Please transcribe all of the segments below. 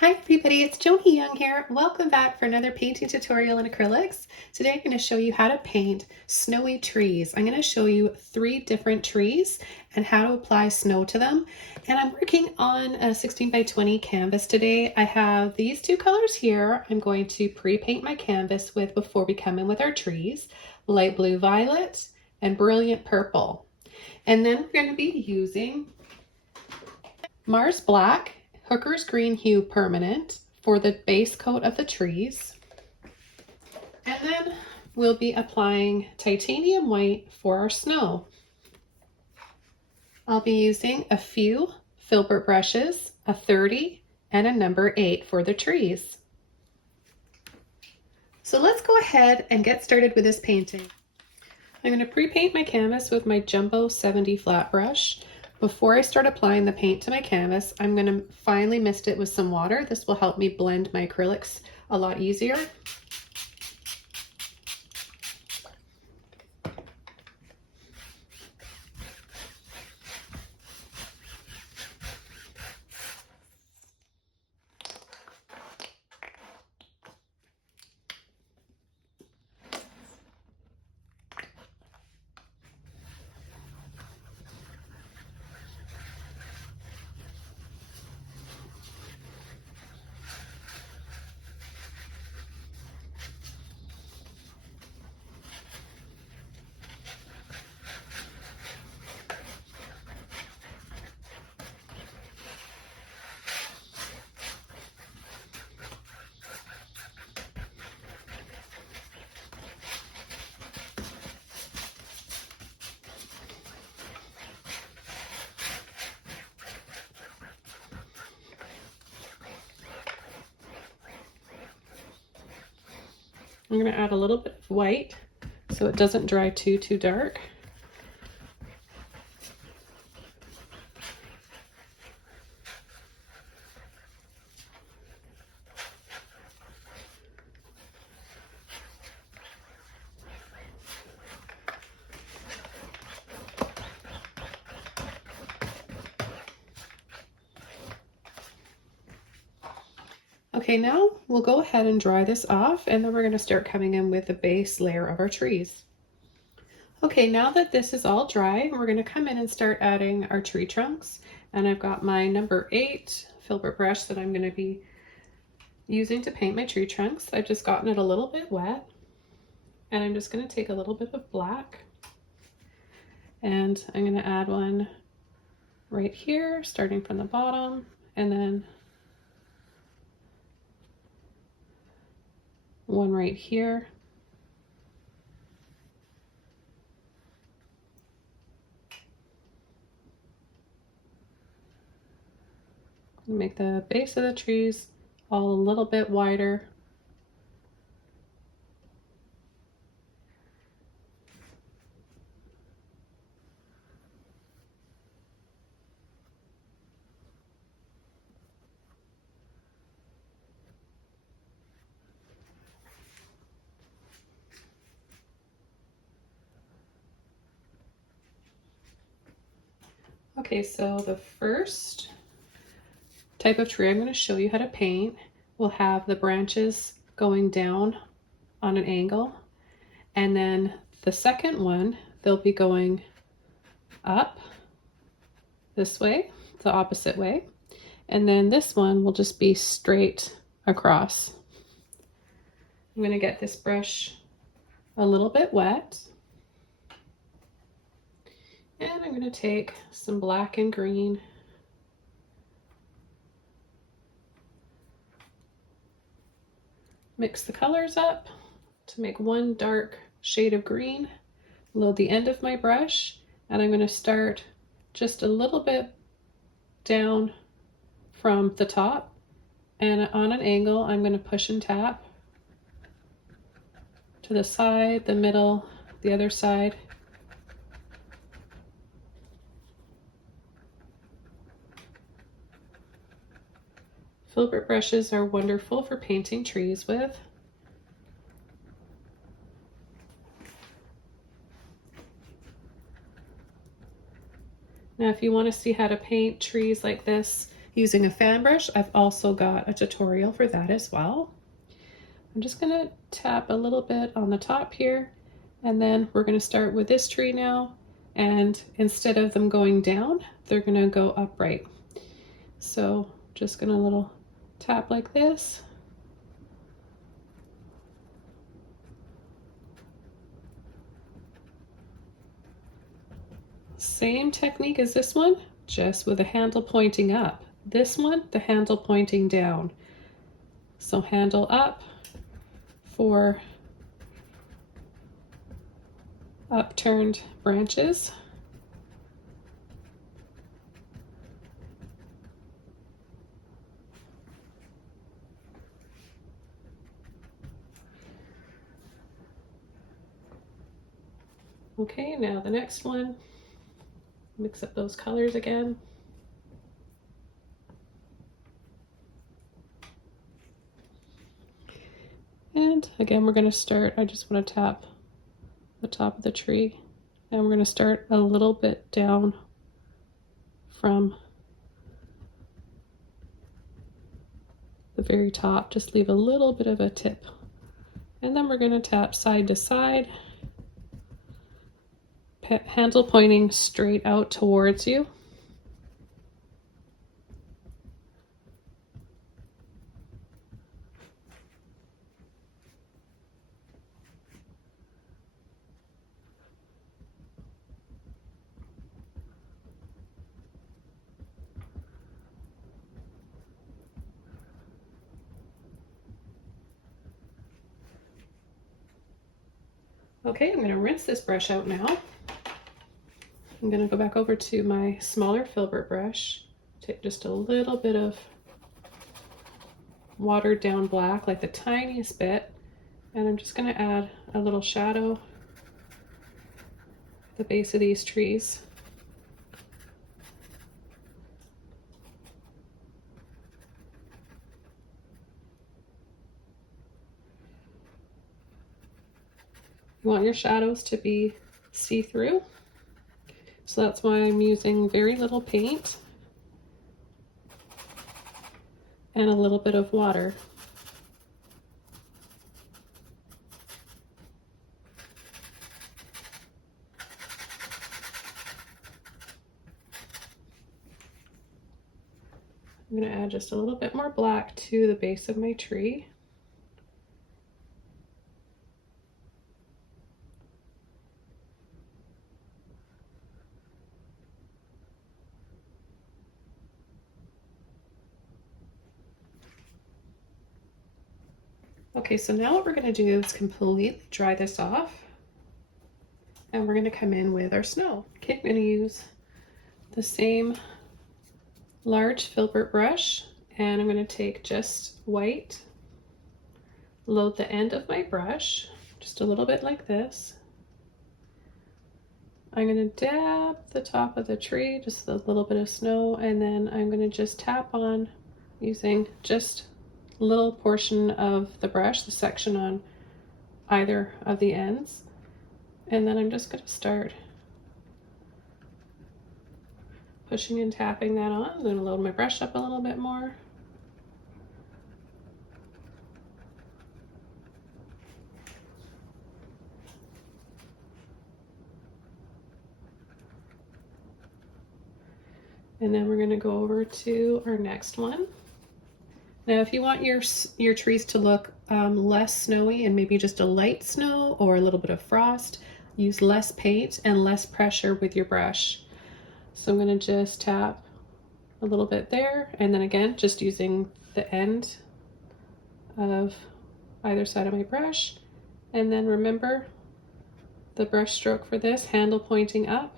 Hi everybody, it's Joni Young here. Welcome back for another painting tutorial in acrylics. Today I'm going to show you how to paint snowy trees. I'm going to show you 3 different trees and how to apply snow to them. And I'm working on a 16 by 20 canvas today. I have these 2 colors here I'm going to pre-paint my canvas with before we come in with our trees. Light blue violet and brilliant purple. And then we're going to be using Mars Black, Hooker's Green Hue Permanent for the base coat of the trees. And then we'll be applying titanium white for our snow. I'll be using a few filbert brushes, a 30 and a number 8 for the trees. So let's go ahead and get started with this painting. I'm going to pre-paint my canvas with my Jumbo 70 flat brush. Before I start applying the paint to my canvas, I'm going to finely mist it with some water. This will help me blend my acrylics a lot easier. I'm going to add a little bit of white so it doesn't dry too dark. Okay, now we'll go ahead and dry this off, and then we're going to start coming in with the base layer of our trees. Okay, now that this is all dry, we're going to come in and start adding our tree trunks. And I've got my number 8 filbert brush that I'm going to be using to paint my tree trunks. I've just gotten it a little bit wet, and I'm just going to take a little bit of black, and I'm going to add one right here, starting from the bottom, and then one right here. Make the base of the trees all a little bit wider. Okay, so the first type of tree I'm going to show you how to paint will have the branches going down on an angle, and then the second one, they'll be going up this way, the opposite way, and then this one will just be straight across. I'm going to get this brush a little bit wet, and I'm going to take some black and green mix the colors up to make one dark shade of green. Load the end of my brush, and I'm going to start just a little bit down from the top, and on an angle I'm going to push and tap to the side, the middle, the other side. Filbert brushes are wonderful for painting trees with. Now, if you want to see how to paint trees like this, using a fan brush. I've also got a tutorial for that as well. I'm just gonna tap a little bit on the top here, and then we're gonna start with this tree now, and instead of them going down, they're gonna go upright. So just gonna little tap like this. Same technique as this one, just with the handle pointing up. This one, the handle pointing down. So handle up for upturned branches. Okay, now the next one. Mix up those colors again. And again, we're going to start, I just want to tap the top of the tree, and we're going to start a little bit down from the very top, just leave a little bit of a tip. And then we're going to tap side to side, handle pointing straight out towards you. Okay, I'm going to rinse this brush out now. I'm going to go back over to my smaller filbert brush, take just a little bit of watered down black, like the tiniest bit, and I'm just going to add a little shadow at the base of these trees. You want your shadows to be see-through, so that's why I'm using very little paint and a little bit of water. I'm going to add just a little bit more black to the base of my tree. Okay, so now what we're going to do is completely dry this off, and we're going to come in with our snow. Okay, I'm going to use the same large filbert brush, and I'm going to take just white, load the end of my brush just a little bit like this. I'm going to dab the top of the tree, just a little bit of snow, and then I'm going to just tap on using just little portion of the brush, the section on either of the ends, and then I'm just going to start pushing and tapping that on. I'm going to load my brush up a little bit more. And then we're going to go over to our next one. Now, if you want your trees to look less snowy and maybe just a light snow or a little bit of frost, use less paint and less pressure with your brush. So I'm going to just tap a little bit there, and then again, just using the end of either side of my brush. And then remember the brush stroke for this, handle pointing up.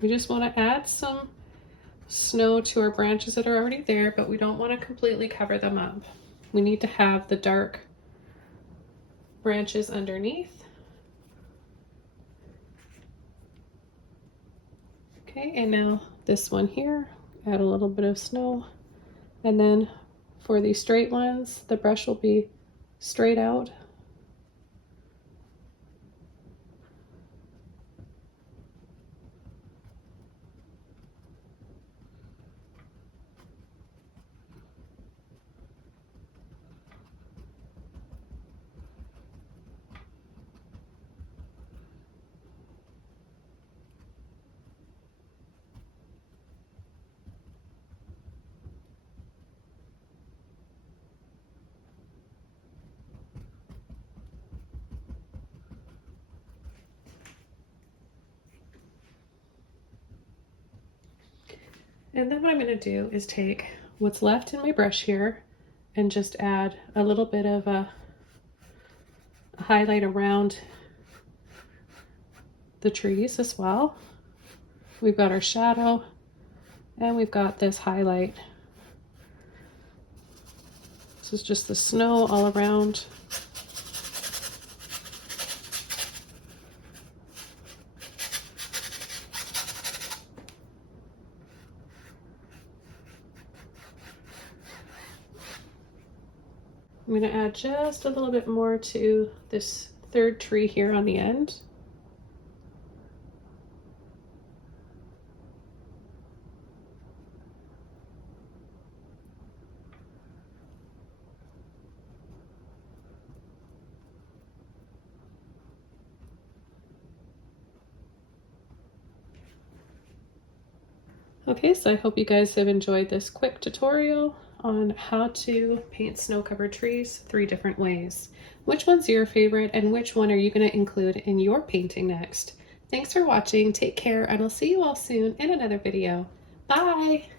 We just want to add some snow to our branches that are already there, but we don't want to completely cover them up. We need to have the dark branches underneath. Okay, and now this one here, add a little bit of snow. And then for these straight ones, the brush will be straight out. And then what I'm going to do is take what's left in my brush here and just add a little bit of a highlight around the trees as well. We've got our shadow and we've got this highlight. This is just the snow all around. I'm going to add just a little bit more to this third tree here on the end. Okay, so I hope you guys have enjoyed this quick tutorial on how to paint snow-covered trees 3 different ways. Which one's your favorite and which one are you going to include in your painting next? Thanks for watching, take care, and I'll see you all soon in another video. Bye!